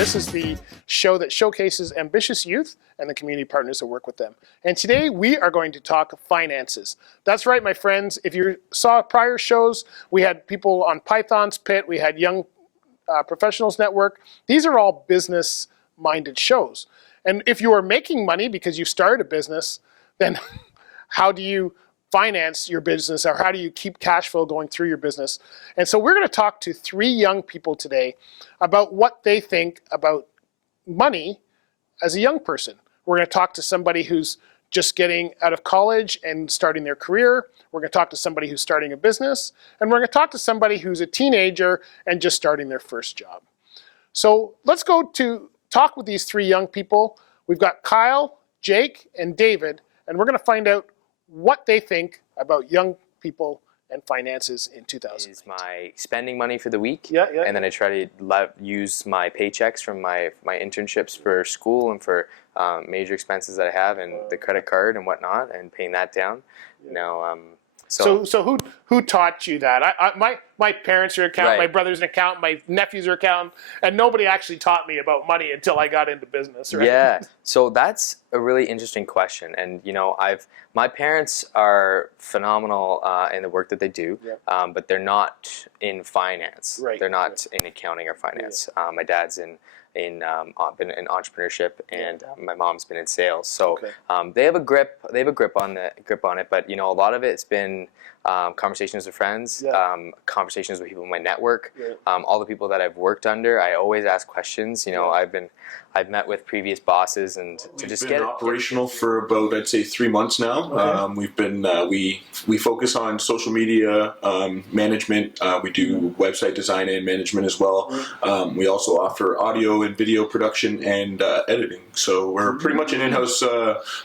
This is the show that showcases ambitious youth and the community partners that work with them. And today we are going to talk finances. That's right, my friends. If you saw prior shows, we had people on Python's Pit, we had Young Professionals Network. These are all business-minded shows. And if you are making money because you started a business, then how do you finance your business, or how do you keep cash flow going through your business? And so we're going to talk to 3 young people today about what they think about money as a young person. We're going to talk to somebody who's just getting out of college and starting their career. We're going to talk to somebody who's starting a business. And we're going to talk to somebody who's a teenager and just starting their first job. So let's go to talk with these 3 young people. We've got Kyle, Jake, and David, and we're going to find out what they think about young people and finances in 2000. Is my spending money for the week, Yeah. and then I try to use my paychecks from my internships for school and for major expenses that I have, and the credit card and whatnot, and paying that down. So who taught you that? My parents are accountant, Right. my brother's an accountant, my nephews are accountant, and nobody actually taught me about money until I got into business, right? Yeah, so that's a really interesting question, and my parents are phenomenal in the work that they do, but they're not in finance. Right. They're not in accounting or finance. My dad's been in entrepreneurship, and my mom's been in sales. So they have a grip on it, but a lot of it's been conversations with friends, conversations with people in my network, all the people that I've worked under. I always ask questions. I've met with previous bosses, and to just get operational for about, I'd say, 3 months now. We've been we focus on social media management. We do website design and management as well. We also offer audio and video production and editing. So we're pretty much an in-house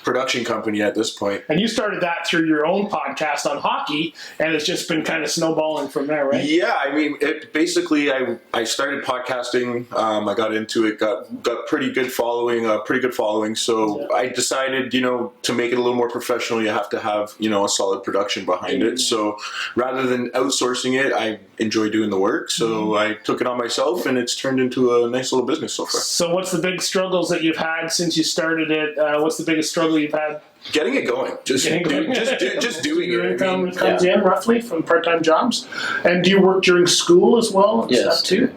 production company at this point. And you started that through your own podcast on hockey, and it's just been kind of snowballing from there, right? Yeah, I mean, basically, I started podcasting. I got into it, got pretty good following. So I decided, to make it a little more professional, you have to have, a solid production behind it. So rather than outsourcing it, I enjoy doing the work. So I took it on myself, and it's turned into a nice little business so far. So what's the big struggles that you've had since you started it? What's the biggest struggle you've had? Getting it going, just doing it. Your income comes in roughly from part-time jobs, and do you work during school as well and stuff too?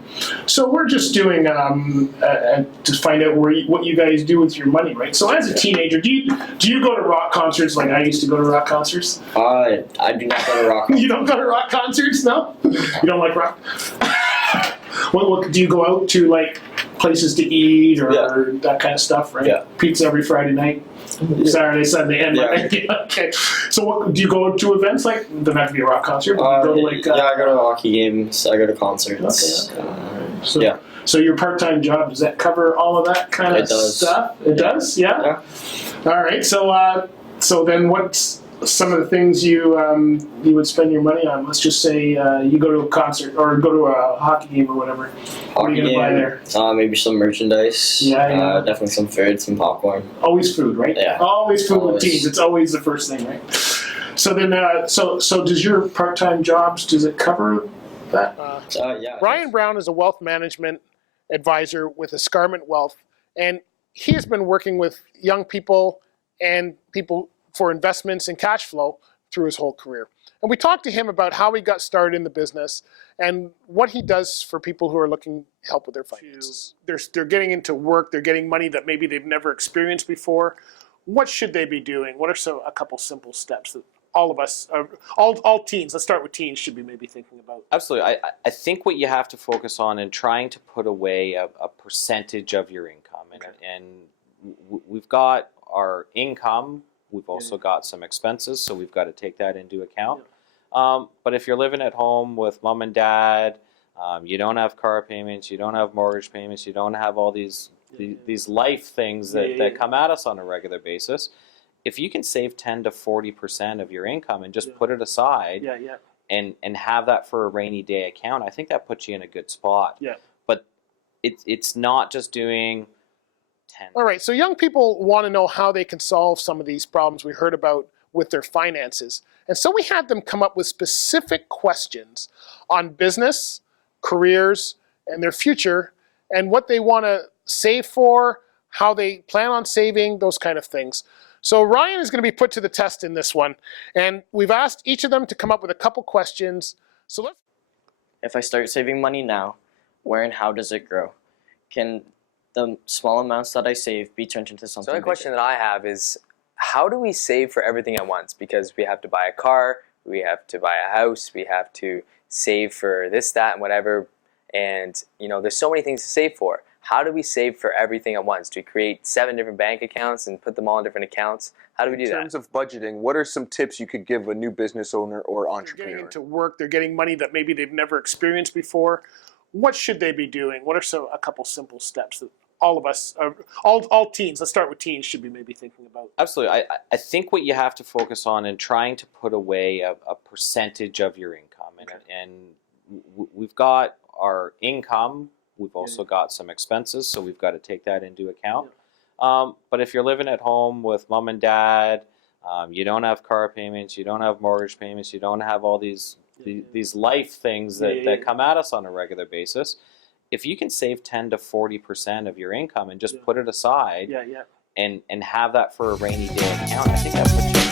So we're just doing to find out what you guys do with your money, right? So as a teenager, do you go to rock concerts like I used to go to rock concerts? I do not go to rock concerts. You don't go to rock concerts, no? You don't like rock? What do you go out to, like places to eat or that kind of stuff, right? Yeah. Pizza every Friday night. Saturday, Sunday, and Monday. Okay. So, do you go to events like? Doesn't have to be a rock concert. But you go to I go to hockey games. I go to concerts. Okay. So your part-time job, does that cover all of that kind of stuff? It does. Yeah. All right. So then, what's some of the things you would spend your money on? Let's just say you go to a concert or go to a hockey game or whatever. What are you going to buy there? Maybe some merchandise. Yeah. Definitely some food, some popcorn. Always food, right? Yeah. Always food with teens. It's always the first thing, right? So then, so does your part-time jobs, does it cover that? Ryan Brown is a wealth management advisor with Escarment Wealth, and he has been working with young people and people for investments and cash flow through his whole career. And we talked to him about how he got started in the business and what he does for people who are looking help with their finances. They're getting into work, they're getting money that maybe they've never experienced before. What should they be doing? What are a couple simple steps that all of us, all teens, let's start with teens, should be maybe thinking about? Absolutely. I think what you have to focus on in trying to put away a percentage of your income. And we've got our income. We've also got some expenses, so we've got to take that into account. But if you're living at home with mom and dad, you don't have car payments, you don't have mortgage payments, you don't have all these life things that come at us on a regular basis. If you can save 10 to 40% of your income and just put it aside and have that for a rainy day account, I think that puts you in a good spot. Yeah. But it's not just doing 10. All right, so young people want to know how they can solve some of these problems we heard about with their finances. And so we had them come up with specific questions on business, careers, and their future, and what they want to save for, how they plan on saving, those kind of things. So Ryan is going to be put to the test in this one, and we've asked each of them to come up with a couple questions. So let's. If I start saving money now, where and how does it grow? Can the small amounts that I save be turned into something So the bigger? question that I have is, how do we save for everything at once? Because we have to buy a car, we have to buy a house, we have to save for this, that, and whatever. And there's so many things to save for. How do we save for everything at once? Do we create 7 different bank accounts and put them all in different accounts? How do we do In that? terms of budgeting, what are some tips you could give a new business owner or They're entrepreneur? getting into work, they're getting money that maybe they've never experienced before. What should they be doing? What are a couple simple steps that all of us, all teens, let's start with teens, should be maybe thinking about? Absolutely. I think what you have to focus on in trying to put away a percentage of your income. And we've got our income. We've also got some expenses, so we've got to take that into account. But if you're living at home with mom and dad, you don't have car payments, you don't have mortgage payments, you don't have all these life things that come at us on a regular basis. If you can save 10 to 40% of your income and just put it aside and have that for a rainy day account, I think that puts you